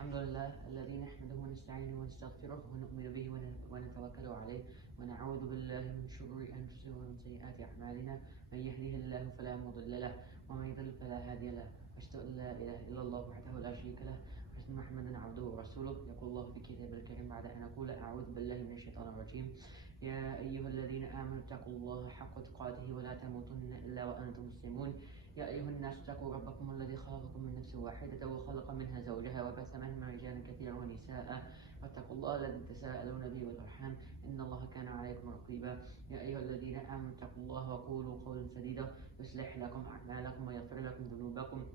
الحمد لله الذي نحمده ونستعينه ونستغفره ونؤمن به ونتوكل عليه ونعوذ بالله من شرور أنفسنا ومن سيئات أعمالنا. من يهده الله فلا مضل له ومن يضلل فلا هادي له. أشهد أن لا إله إلا الله وحده لا شريك له وأشهد أن محمدا عبده ورسوله. يقول الله في كتابه الكريم بعد أن أقول أعوذ بالله من الشيطان الرجيم. يا أيها الذين آمنوا اتقوا الله حق تقاته ولا تموتن إلا وأنتم مسلمون. يا أيها الناس اتقوا ربكم الذي خلقكم من نفس واحدة وخلق منها زوجها وبث منهما رجالا كثيرا ونساء واتقوا الله الذي تساءلون به والأرحام إن الله كان عليكم رقيبا. يا أيها الذين آمنوا اتقوا الله وقولوا قولا سديدا يصلح لكم أعمالكم ويغفر لكم ذنوبكم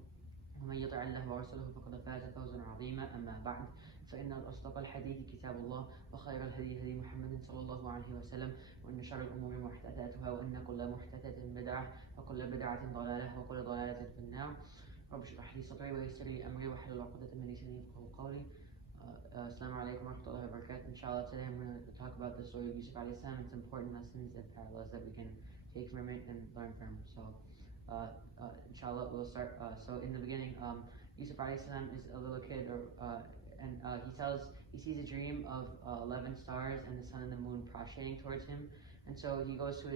ومن يطع الله ورسوله فقد فاز فوزا عظيما. أما بعد فإن أصدق الحديث كتاب الله وخير الهدي هدي محمد صلى الله عليه وسلم وإن شر الأمور محدثاتها وإن كل محدثة بدعة وكل بدعة ضلالة وكل ضلالة في النار. رب اشرح لي صدري ويسر لي أمري واحلل عقدة من لساني يفقهوا قولي. Assalamu alaikum wa rahmatullahi wa barakatuh. Inshallah, today I'm going to talk about the story of Yusuf alayhi salam and some important lessons and parallels that we can take from it and learn from. So, inshallah, we'll start. So, in the beginning, Yusuf alayhi salam is a little kid, and he sees a dream of 11 stars and the sun and the moon prostrating towards him, and so he goes to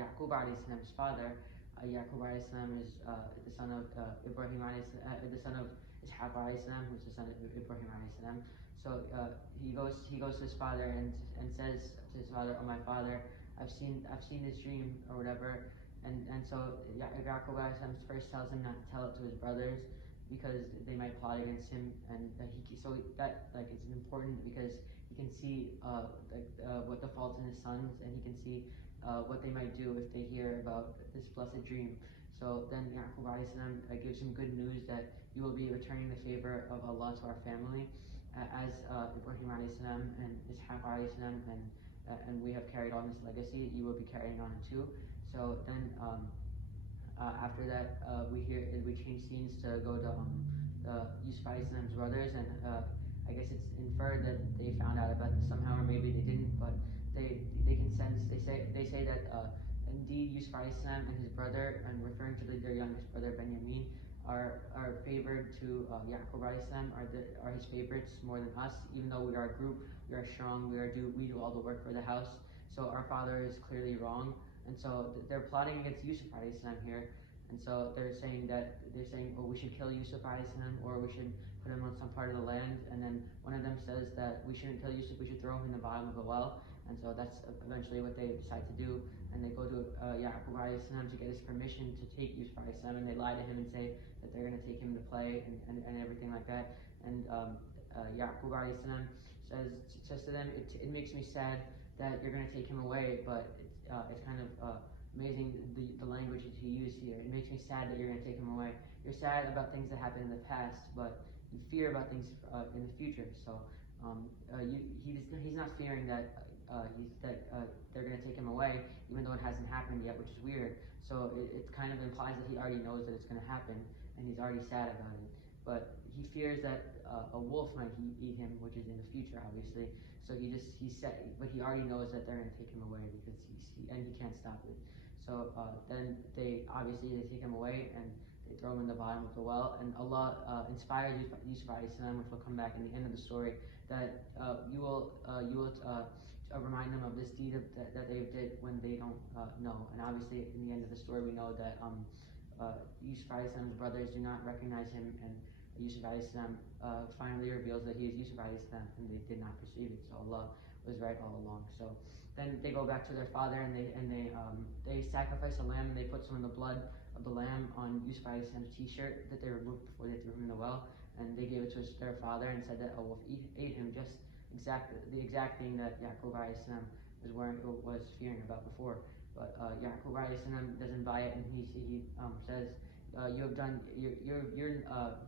Yaqub alayhi salam's father. Yaqub alayhi salam is the son of Ibrahim alayhi salam, the son of Ishaq alayhi salam, who's the son of Ibrahim alayhi salam. So he goes to his father and says to his father, "Oh my father, I've seen this dream or whatever." And so Yaqub alayhi salam first tells him not to tell it to his brothers because they might plot against him, and it's important because he can see what the faults in his sons, and he can see what they might do if they hear about this blessed dream. So then Yaqub alayhi salam gives him good news that you will be returning the favor of Allah to our family, as Ibrahim alayhi salam and Ishaq alayhi salam and we have carried on this legacy. You will be carrying on it too. So then after that we change scenes to go to Yusuf alayhi salam's brothers, and I guess it's inferred that they found out about this somehow, or maybe they didn't, but they can sense. They say that indeed Yusuf alayhi salam and his brother, and referring to their youngest brother Benjamin, are favored to Yaqub alayhi salam, are his favorites more than us. Even though we are a group, we are strong, we do all the work for the house. So our father is clearly wrong, and so they're plotting against Yusuf alayhi salam here. And so they're saying, oh, we should kill Yusuf alayhi salam, or we should put him on some part of the land. And then one of them says that we shouldn't kill Yusuf, we should throw him in the bottom of the well. And so that's eventually what they decide to do. And they go to Yaqub alayhi salam to get his permission to take Yusuf alayhi salam, and they lie to him and say that they're going to take him to play and everything like that. And Yaqub alayhi salam says to them, it makes me sad that you're going to take him away, but it's kind of amazing the language that he used here. It makes me sad that you're going to take him away. You're sad about things that happened in the past, but you fear about things in the future. So he's not fearing that they're going to take him away, even though it hasn't happened yet, which is weird. So it kind of implies that he already knows that it's going to happen, and he's already sad about it. But he fears that a wolf might eat him, which is in the future, obviously. So he's sad, but he already knows that they're going to take him away because he can't stop it. So then they take him away and they throw him in the bottom of the well. And Allah inspires Yusuf alayhi salam, which will come back in the end of the story, that you will remind them of this deed that they did when they don't know. And obviously, in the end of the story, we know that Yusuf alayhi salam's brothers do not recognize him, and Yusuf alayhi salam finally reveals that he is Yusuf alayhi salam, and they did not perceive it. So Allah was right all along. So then they go back to their father, and they sacrifice a lamb, and they put some of the blood of the lamb on Yusuf alayhi salam's t-shirt that they removed before they threw him in the well, and they gave it to their father and said that a wolf ate him, just the exact thing that Yaqub alayhi salam was fearing about before. But Yaqub alayhi salam doesn't buy it, and he says, you have done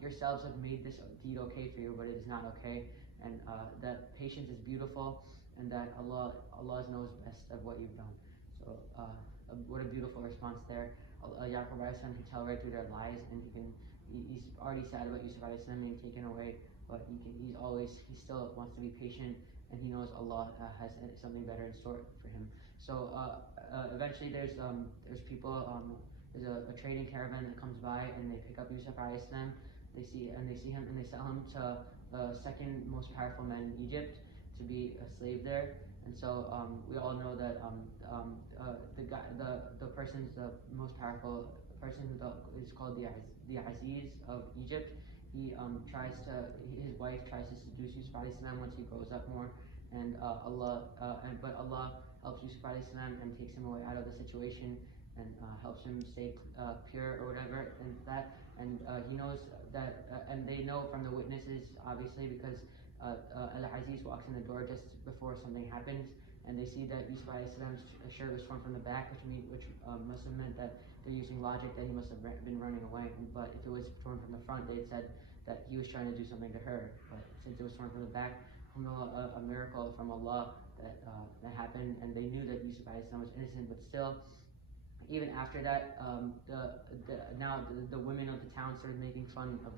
yourselves have made this deed okay for you, but it is not okay, and that patience is beautiful, and that Allah knows best of what you've done. So what a beautiful response there. Yaqub alayhi salam can tell right through their lies, and he's already sad about Yusuf alayhi salam being taken away, but he still wants to be patient, and he knows Allah has something better in store for him. So eventually there's people. There's a trading caravan that comes by, and they pick up Yusuf alayhi salam, They see him and they sell him to the second most powerful man in Egypt to be a slave there. And so we all know that the person's the most powerful person is called the Aziz of Egypt. His wife tries to seduce Yusuf alayhi salam once he grows up more, and but Allah helps Yusuf alayhi salam and takes him away out of the situation and helps him stay pure or whatever, and he knows that, and they know from the witnesses, obviously, because Al-Aziz walks in the door just before something happens, and they see that Yusuf alayhi salam's shirt was torn from the back, which must have meant that they're using logic that he must have been running away. But if it was torn from the front, they said that he was trying to do something to her. But since it was torn from the back, a miracle from Allah that happened, and they knew that Yusuf alayhi salam was innocent. But still, even after that, the women of the town started making fun of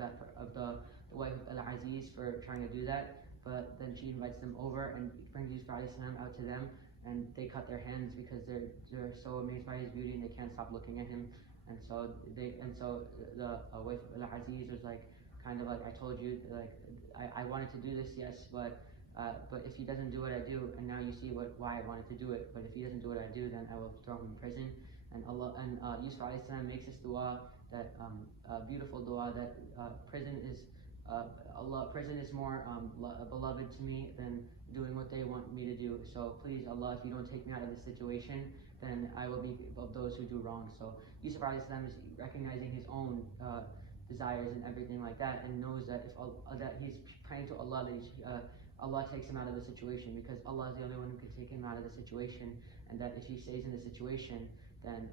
the wife of Al-Aziz for trying to do that. But then she invites them over and brings Yusuf alayhi salam out to them, and they cut their hands because they're so amazed by his beauty and they can't stop looking at him. And so the wife of Al-Aziz was like, kind of like, I told you, like, I wanted to do this, yes, but if he doesn't do what I do, and now you see why I wanted to do it. But if he doesn't do what I do, then I will throw him in prison. And Yusuf alayhi salam makes this dua, that beautiful dua, that prison is more beloved to me than doing what they want me to do. So please, Allah, if you don't take me out of this situation, then I will be of those who do wrong. So Yusuf alayhi salam is recognizing his own desires and everything like that, and knows that that he's praying to Allah that Allah takes him out of the situation, because Allah is the only one who can take him out of the situation, and that if he stays in the situation, then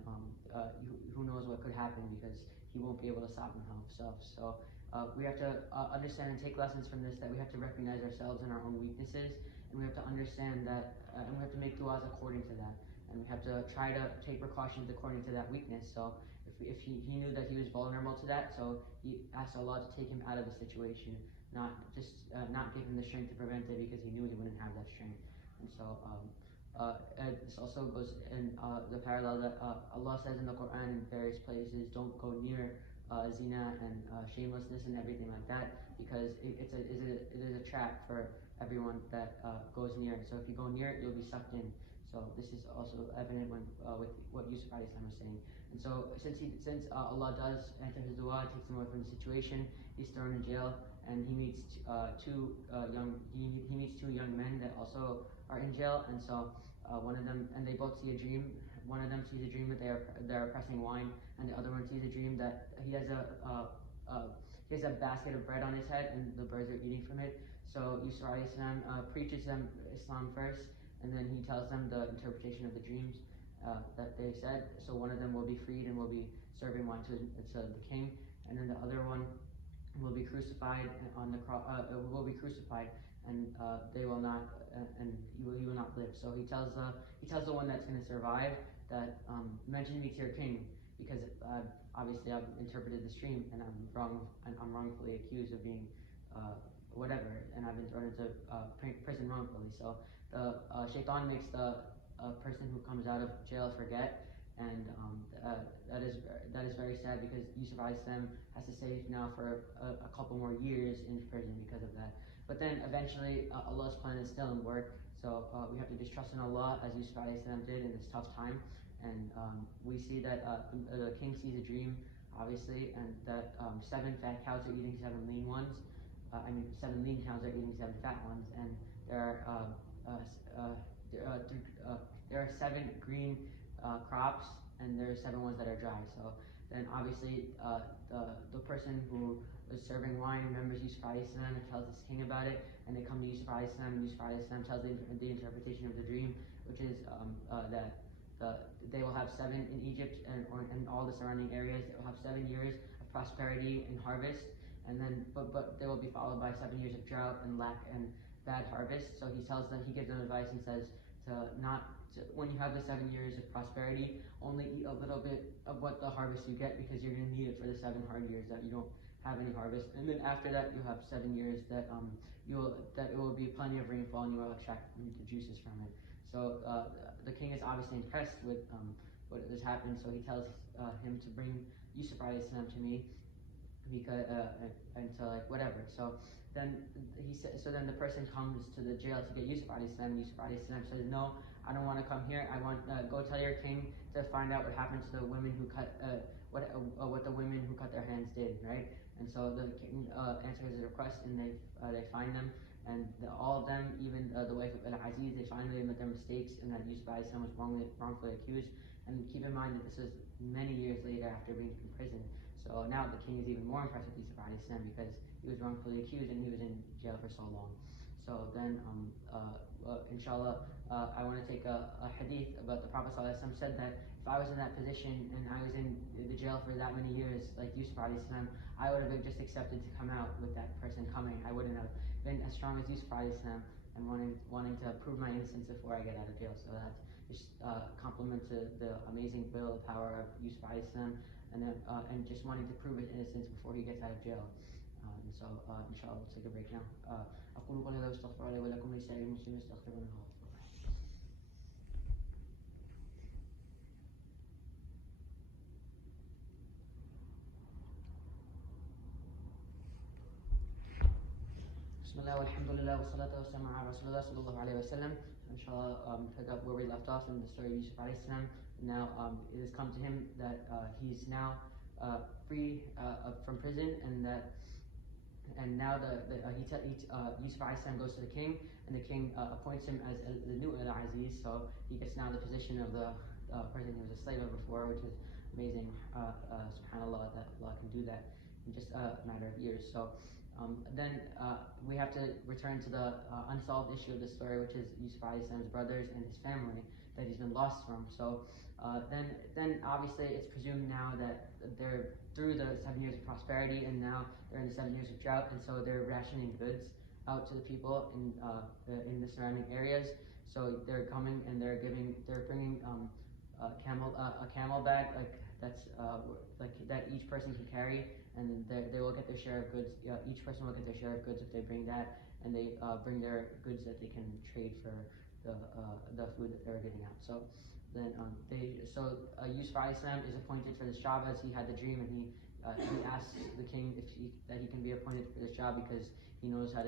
who knows what could happen, because he won't be able to stop himself. So we have to understand and take lessons from this, that we have to recognize ourselves and our own weaknesses, and we have to understand that, and we have to make du'as according to that, and we have to try to take precautions according to that weakness. So if he knew that he was vulnerable to that, so he asked Allah to take him out of the situation, not give him the strength to prevent it, because he knew he wouldn't have that strength. And so this also goes in the parallel that Allah says in the Quran in various places, don't go near zina and shamelessness and everything like that, because it is a trap for everyone that goes near it. So if you go near it, you'll be sucked in. So this is also evident with what Yusuf alayhi salam was saying. And so since Allah does answer his dua, takes him away from the situation, he's thrown in jail, and he meets two young men that also are in jail. And so one of them, and they both see a dream. One of them sees a dream that they're pressing wine, and the other one sees a dream that he has a basket of bread on his head, and the birds are eating from it. So Yusuf alayhi salam preaches them Islam first, and then he tells them the interpretation of the dreams that they said. So one of them will be freed and will be serving wine to the king, and then the other one will be crucified on the cross. Will be crucified, and they will not, and he will not live. So he tells the one that's going to survive that mention me to your king, because obviously I've interpreted this dream and I'm wrongfully accused of being whatever, and I've been thrown into prison wrongfully. So the shaitan makes the person who comes out of jail forget, and that is very sad, because Yusuf alayhi salam has to stay now for a couple more years in prison because of that. But then eventually Allah's plan is still in work, so we have to just trust in Allah, as Yusuf alayhi salam did in this tough time. And we see that the king sees a dream, obviously, and that 7 fat cows are eating 7 lean ones. 7 lean cows are eating 7 fat ones, and there are 7 green crops, and there are 7 ones that are dry. So then obviously the person who was serving wine remembers Yusuf alayhi salam and tells his king about it, and they come to Yusuf alayhi salam, and Yusuf alayhi salam tells the interpretation of the dream, which is that they will have 7 in Egypt and all the surrounding areas. They will have 7 years of prosperity and harvest, and then but they will be followed by 7 years of drought and lack and bad harvest. So he gives them advice and says when you have the 7 years of prosperity, only eat a little bit of what the harvest you get, because you're going to need it for the 7 hard years that you don't have any harvest. And then after that, you'll have 7 years that it will be plenty of rainfall, and you will extract the juices from it. So the king is obviously impressed with what has happened. So he tells him to bring Yusuf alayhi salam to me, because and so like whatever. So then then the person comes to the jail to get Yusuf alayhi salam. Yusuf alayhi salam says, no, I don't want to come here. I want go tell your king to find out what happened to the women who cut what the women who cut their hands did, right? And so the king answers his request, and they find them, and all of them, even the wife of Al-Aziz, they finally admit their mistakes and that Yusuf alayhi salam was wrongfully accused. And keep in mind that this is many years later after being imprisoned. So now the king is even more impressed with Yusuf alayhi salam because he was wrongfully accused and he was in jail for so long. So then, inshallah, I want to take a hadith about the Prophet ﷺ said that if I was in that position and I was in the jail for that many years, like Yusuf alayhi salam, I would have been just accepted to come out with that person coming. I wouldn't have been as strong as Yusuf alayhi salam and wanting to prove my innocence before I get out of jail. So that's just compliment to the amazing willpower of Yusuf alayhi salam, and just wanting to prove his innocence before he gets out of jail. Inshallah, we'll take a break now. أقول قولي هذا واستغفر لي ولكم ولسائر المسلمين استغفروه. بسم الله والحمد لله والصلاة والسلام على رسول الله صلى الله عليه وسلم. Inshallah, pick up where we left off in the story of Yusuf alayhi salam. Now it has come to him that he's now free from prison, and now Yusuf alayhi salam goes to the king, and the king appoints him as the new Al-Aziz. So he gets now the position of the person he was a slave of before, which is amazing. Subhanallah, that Allah can do that in just a matter of years. So then we have to return to the unsolved issue of the story, which is Yusuf alayhi salam's brothers and his family that he's been lost from. So then obviously it's presumed now that they're through the 7 years of prosperity, and now they're in the 7 years of drought, and so they're rationing goods out to the people in the surrounding areas. So they're coming and they're bringing a camel bag like that each person can carry, and they will get their share of goods. Each person will get their share of goods if they bring that, and they bring their goods that they can trade for the food that they're giving out. So then Yusuf alayhi salam is appointed for this job, as he had the dream, and he asks the king that he can be appointed for this job because he knows how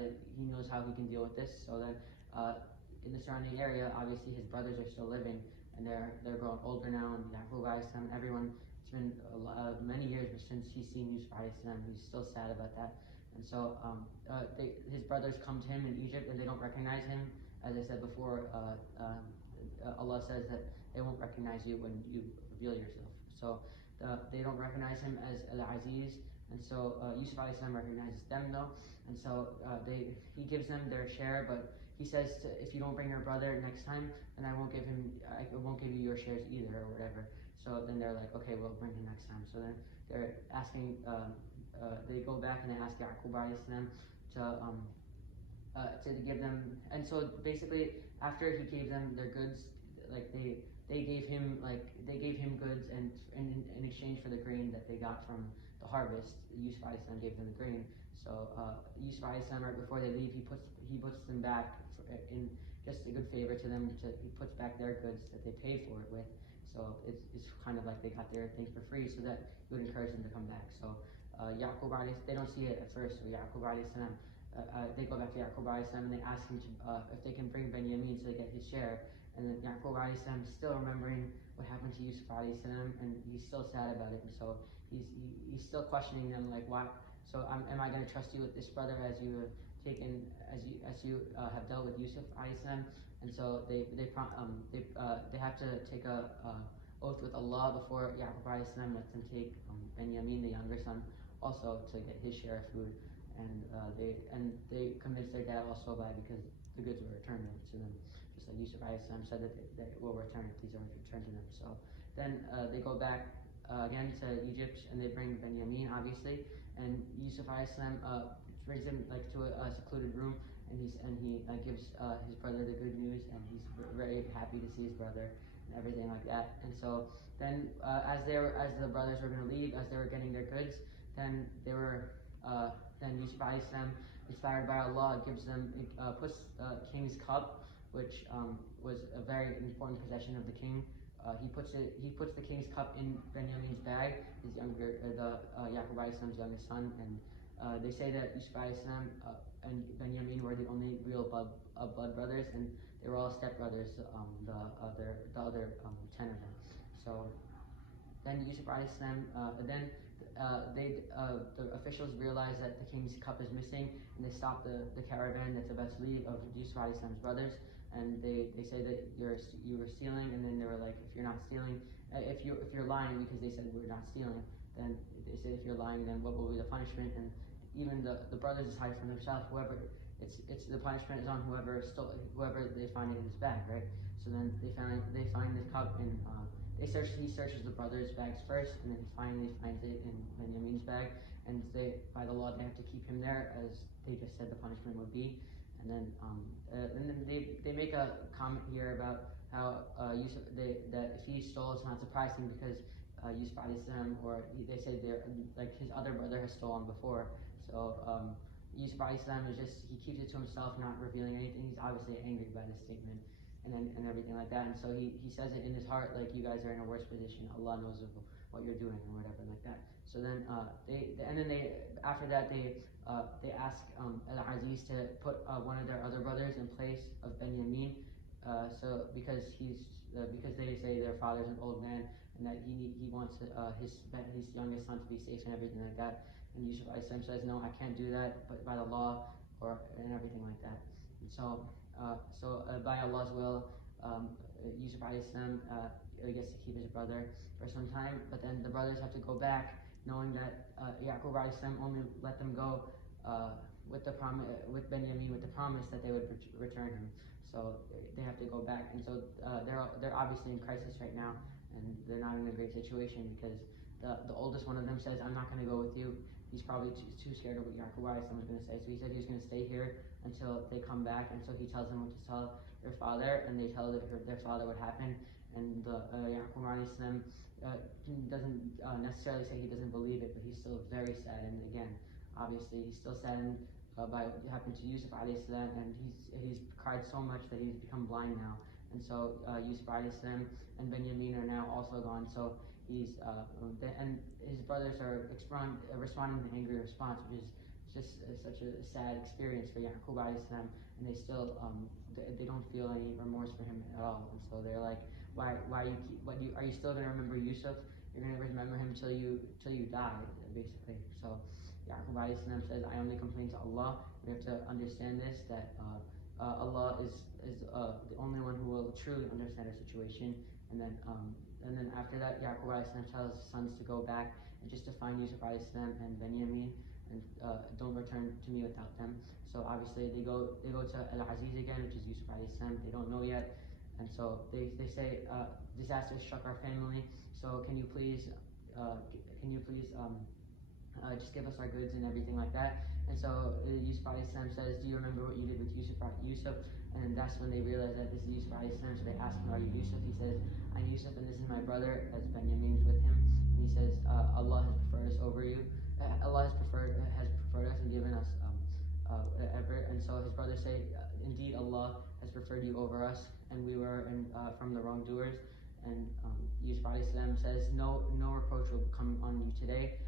he can deal with this. So then in the surrounding area, obviously his brothers are still living, and they're growing older now, and Yaqub alayhi salam, everyone, it's been many years since he's seen Yusuf alayhi salam. He's still sad about that. And so his brothers come to him in Egypt, and they don't recognize him. As I said before, Allah says that they won't recognize you when you reveal yourself. So they don't recognize him as Al-Aziz, and so Yusuf alayhi salam recognizes them though, and so he gives them their share, but he says if you don't bring your brother next time, then I won't give you your shares either, or whatever. So then they're like, okay, we'll bring him next time. So then they're asking, they go back and they ask Yaqub alayhi salam to give them, and so basically after he gave them their goods, like they gave him goods, and in exchange for the grain that they got from the harvest, Yusuf alayhi salam gave them the grain. So Yusuf alayhi salam, right before they leave, he puts them back in just a good favor to them. He puts back their goods that they paid for it with. So it's kind of like they got their things for free, so that he would encourage them to come back. So Yaqub alayhi, they don't see it at first. So Yaqub alayhi salam, they go back to Yaqub alayhi salam, and they ask him if they can bring Benjamin so they get his share. And then Yaqub alayhi salam is still remembering what happened to Yusuf alayhi salam, and he's still sad about it. And so he's still questioning them, like, why? So am I going to trust you with this brother as you have taken, as you have dealt with Yusuf alayhi salam? And so they have to take a oath with Allah before Yaqub alayhi salam lets them take Benjamin, the younger son, also to get his share of food. And they convinced their dad also because the goods were returned to them. Just like Yusuf alayhi salam said that they will return if these are returned to them. So then they go back again to Egypt, and they bring Benjamin, obviously, and Yusuf alayhi salam brings him to a secluded room, and he gives his brother the good news, and he's very happy to see his brother and everything like that. And so then as the brothers were going to leave, as they were getting their goods, then Yusuf alayhi salam, inspired by Allah, puts king's cup, which was a very important possession of the king, he puts the king's cup in Benjamin's bag, his younger Yaqub alayhi salam's youngest son, and they say that Yusuf alayhi salam and Benjamin were the only real blood brothers, and they were all stepbrothers. The other 10 of them. So then Yusuf alayhi salam, the officials realize that the king's cup is missing, and they stop the caravan that's about to leave of Yusuf alayhi salam's brothers, and they say that you were stealing, and then they were like, if you're not stealing, if you're lying, because they said we're not stealing, then they said if you're lying, then what will be the punishment? And even the brothers decide for themselves, whoever it's the punishment is on whoever they find it in his bag, right? So then they find the cup, and he searches the brothers' bags first, and then he finally finds it in Benjamin's bag, and by the law they have to keep him there, as they just said the punishment would be. And then they make a comment here about how Yusuf, that if he stole, it's not surprising, because Yusuf alayhi salam, they say like his other brother has stolen before. So Yusuf alayhi salam he keeps it to himself, not revealing anything. He's obviously angry by this statement and everything like that. And so he says it in his heart, like, you guys are in a worse position. Allah knows what you're doing, or whatever like that. So then after that they ask Al-Aziz to put one of their other brothers in place of Benjamin. So because they say their father's an old man, and that he wants his youngest son to be safe and everything like that. And Yusuf alayhi salam says, no, I can't do that, but by the law, and everything like that. And so by Allah's will, Yusuf alayhi salam gets to keep his brother for some time, but then the brothers have to go back, knowing that Yaqub alayhi salam only let them go with Benjamin with the promise that they would return him. So they have to go back, and so they're obviously in crisis right now, and they're not in a great situation, because the oldest one of them says, I'm not going to go with you. He's probably too scared of what Yaqub alayhi salam was going to say, so he said he was going to stay here until they come back. And so he tells them what to tell their father, and they tell their father what happened. And Yaqub alayhi salam doesn't necessarily say he doesn't believe it, but he's still very saddened. Again, obviously he's still saddened by what happened to Yusuf alayhi salam, and he's cried so much that he's become blind now. And so Yusuf alayhi salam and Benjamin are now also gone. So and his brothers are responding to an angry response, which is just such a sad experience for Yaqub alayhi salam, and they still they don't feel any remorse for him at all. And so they're like, are you still going to remember Yusuf? You're going to remember him till you die, basically. So Yaqub alayhi salam says, I only complain to Allah. We have to understand this, that Allah is the only one who will truly understand our situation. And then after that, Yaqub alayhi salam tells his sons to go back and just to find Yusuf alayhi salam and Benjamin, and don't return to me without them. So obviously they go to Al-Aziz again, which is Yusuf alayhi salam. They don't know yet, and so they say, disaster struck our family. So can you please just give us our goods and everything like that. And so Yusuf alayhi salam says, do you remember what you did with Yusuf? And that's when they realize that this is Yusuf alayhi salam. So they ask him, are you Yusuf? He says, I'm Yusuf, and this is my brother, as Benjamin's with him. And he says, Allah has preferred us over you. Allah has preferred us and given us ever. And so his brothers say, indeed Allah has preferred you over us, and we were from the wrongdoers. And Yusuf alayhi salam says, no reproach will come on you today.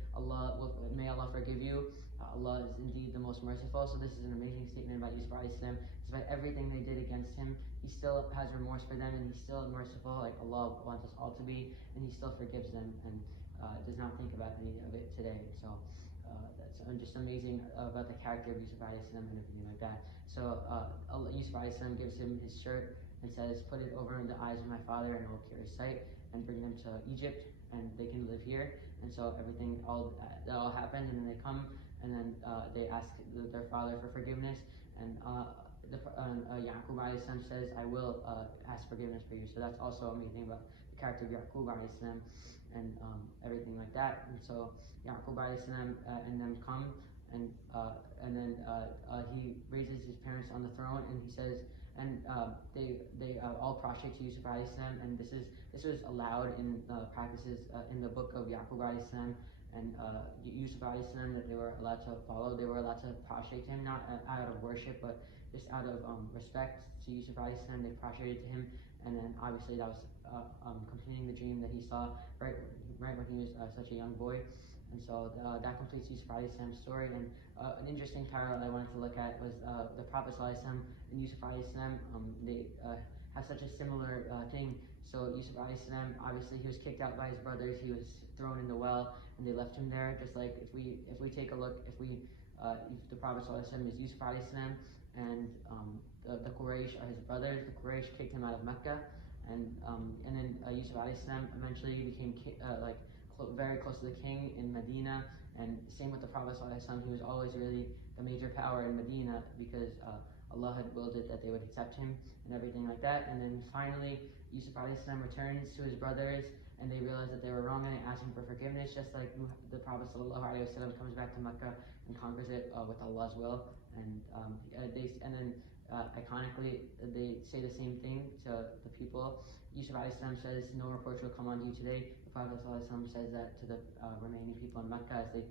May Allah forgive you. Allah is indeed the most merciful. So this is an amazing statement about Yusuf alayhi salam. Despite everything they did against him, he still has remorse for them, and he's still merciful, like Allah wants us all to be, and he still forgives them, and does not think about any of it today. So that's just amazing about the character of Yusuf alayhi salam and everything like that. So Yusuf alayhi salam gives him his shirt and says, put it over the eyes of my father, and it will cure his sight, and bring them to Egypt, and they can live here. And so that all happened, and then they come, and then they ask their father for forgiveness, and Yaqub alayhi salam says, I will ask forgiveness for you. So that's also amazing about the character of Yaqub alayhi salam, and everything like that. And so Yaqub alayhi salam and them come, and then he raises his parents on the throne, and he says, and they all prostrate to Yusuf alayhi salam, and this was allowed in practices in the book of Yaqub alayhi salam, and Yusuf alayhi salam, that they were allowed to follow. They were allowed to prostrate to him, not out of worship, but just out of respect to Yusuf alayhi salam. They prostrated to him, and then obviously that was completing the dream that he saw right when he was such a young boy. And so that completes Yusuf alayhi salam's story. And an interesting parallel I wanted to look at was the Prophet sallallahu alaihi wasallam and Yusuf alayhi salam. They have such a similar thing. So Yusuf alayhi salam, obviously he was kicked out by his brothers. He was thrown in the well, and they left him there. Just like if we take a look, if the Prophet sallallahu alaihi wasallam is Yusuf alayhi salam, and the Quraysh are his brothers. The Quraysh kicked him out of Mecca, and then Yusuf alayhi salam eventually became very close to the king in Medina. And same with the Prophet sallallahu alaihi wasallam. He was always really the major power in Medina because Allah had willed it that they would accept him and everything like that. And then finally, Yusuf alayhi salam returns to his brothers, and they realize that they were wrong, and they ask him for forgiveness, just like the Prophet sallallahu alaihi wasallam comes back to Mecca and conquers it with Allah's will. And then iconically, they say the same thing to the people. Yusuf alayhi salam says, "No reproach will come on you today." The Prophet sallallahu alaihi wasallam says that to the remaining people in Mecca as they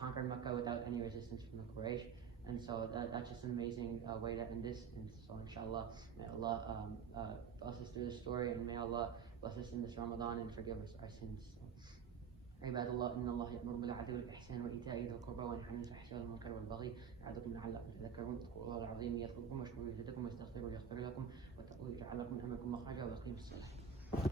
conquered Mecca without any resistance from the Quraysh. And so that's just an amazing way to end this. And so inshallah, may Allah bless us through this story, and may Allah bless us in this Ramadan and forgive us our sins. عباد الله إن الله يأمر بالعدل والإحسان وإيتاء ذي القربى وينهى عن الفحشاء والمنكر والبغي يعظكم لعلكم تذكرون اذكروا الله العظيم يذكركم واشكروه يزدكم واستغفروه يغفر لكم واتقوه يجعل لكم من أمركم مخرجا وأقيموا الصلاة